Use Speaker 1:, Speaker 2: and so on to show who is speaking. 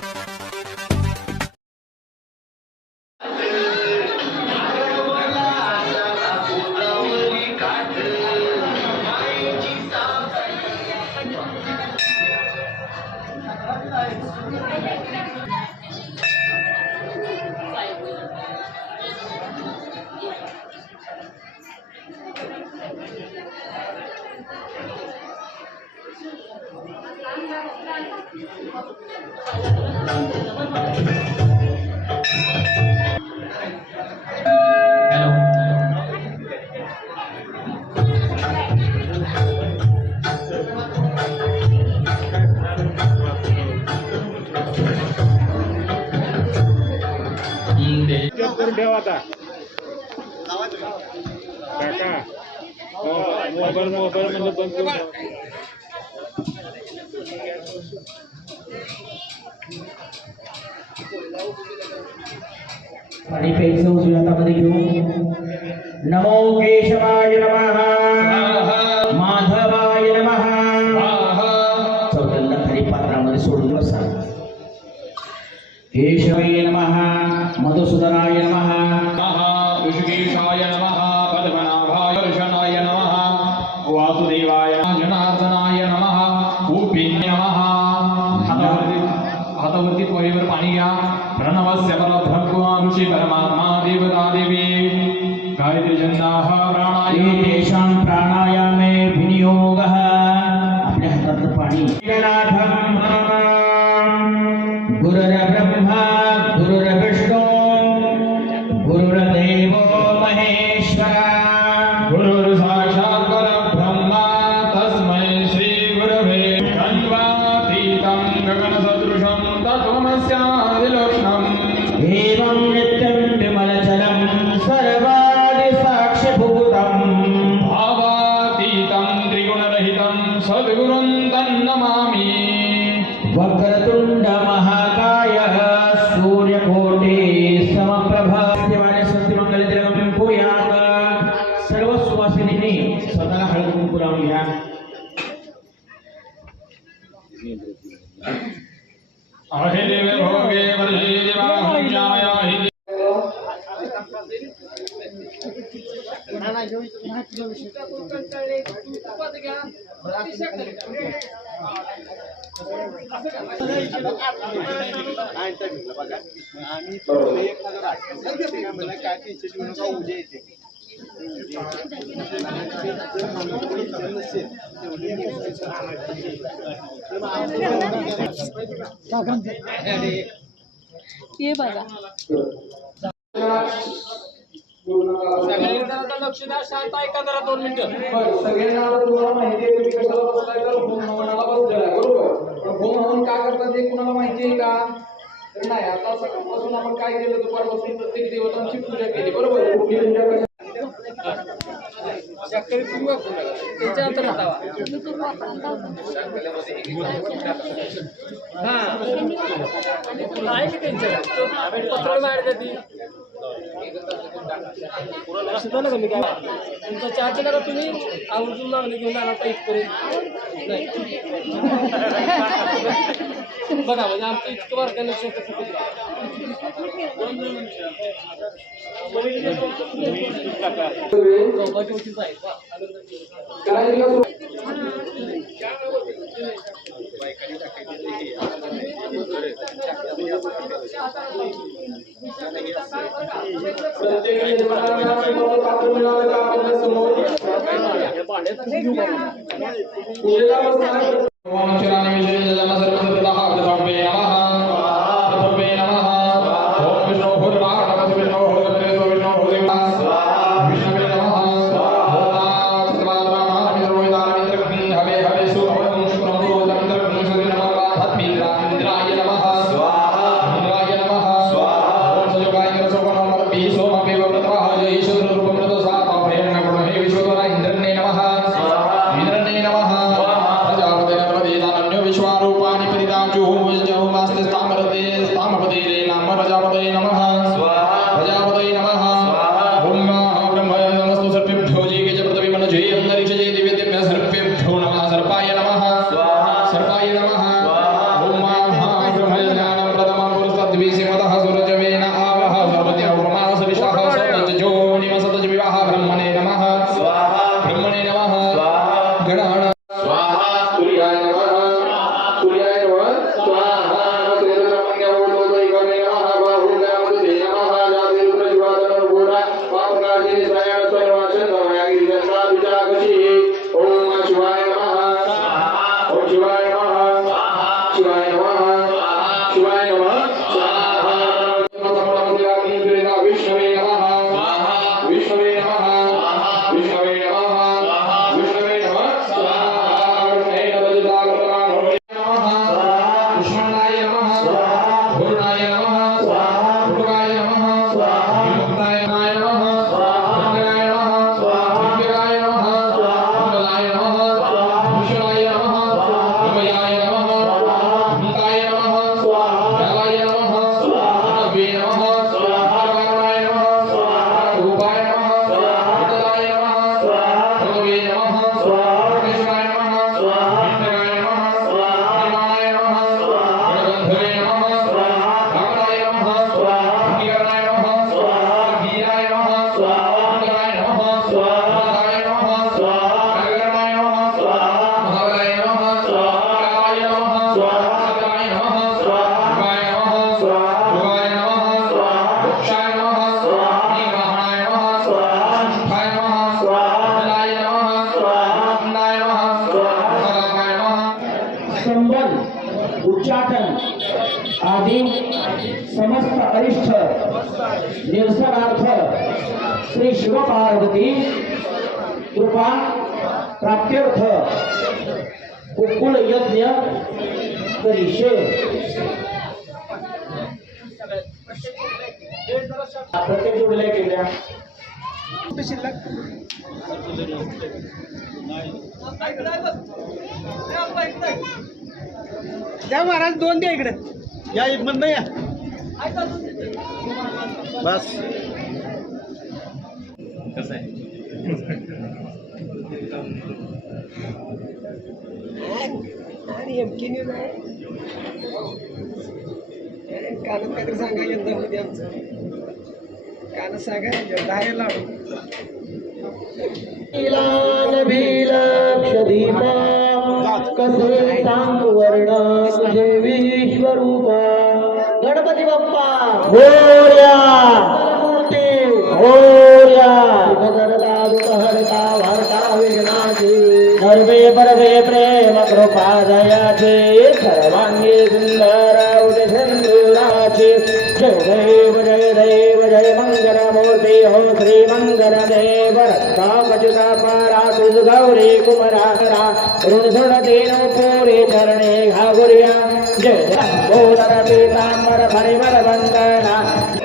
Speaker 1: Bye. Check करून ठेवा आता काका हो, मोबाईल मोबाईल म्हणजे बंद करून ठेवा.
Speaker 2: आणि पैसे उजव्या हातामध्ये घेऊन नमो केशवाय नमः मधुसूदनाय नमः।
Speaker 3: ऋषिकेशाय नमः। पद्मनाभाय दर्शनाय वासुदेवाय जनार्दनाय नमः। उपिन्य नमः। हातावरती हातावरती पोहेवर पाणी परमात्मा देवता देवी। गायत्री छंदाः प्राणायाम।
Speaker 2: प्राणायामे
Speaker 3: ಮಹೇಶ್ವರ ಗುರು
Speaker 4: आणि तो एक हजार आठ काय म्हणलं नका उद्या येते जर माणसाकडे इच्छा नसेल, तेवढी मोठी आणायची. तर मग आपण-
Speaker 5: ये बघा
Speaker 6: सगळ्यांना आता तुम्हाला माहिती आहे तुम्ही कशाला बसलाय तर होम हवनाला बसलेला आहे बरोबर? पण होम हवन का करतात हे कुणाला माहिती आहे का? तर नाही आता सकाळपासून आपण काय केलं? दुपारपासून प्रत्येक देवतांची पूजा केली बरोबर? कुठली पूजा. त्यांच्या अंतरात. हा. आहे की त्यांच्या पत्र ती. सुद्धा नका मी काय? तुमचा चार्ज नका तुम्ही? आवर्जून मागणी घेऊन आणा तर इथपर्यंत. नाही. बघा म्हणजे आमचं इतकं वर्गाने प्रत्येक यजमानाला तुम्हाला पात्र मिळालं का विश्वारूपाणि समोर पूजेला बसणार
Speaker 3: विश्वारूपाणि स्थामरते स्थामपदे नाम प्रजापतये नमः।
Speaker 2: Good night. निरसनार्थ श्री शिवपार्वती कृपा प्राप्त्यर्थ कुकुळ यज्ञ करीशे प्रत्येक जोडीला एक द्या.
Speaker 4: महाराज दोन द्या इकडे. या एक मध या बस.
Speaker 7: एमकी न्यूज आहे कानात काहीतरी सांगा यंदा होते आमचं. कानात सांगा यंदा आहे लाडू.
Speaker 2: नीलानभिलक्षदीपा कसे सांगवर्ण तुझे विश्वरूपा. गणपती बाप्पा. मोर्या मूर्ती मोर्या देव रक्षा पचुता पारा तुझ गौरी कुमरा ऋण सुण दीन पुरी चरणे घागुरिया जय बोधर पीतांबर परिमल बंद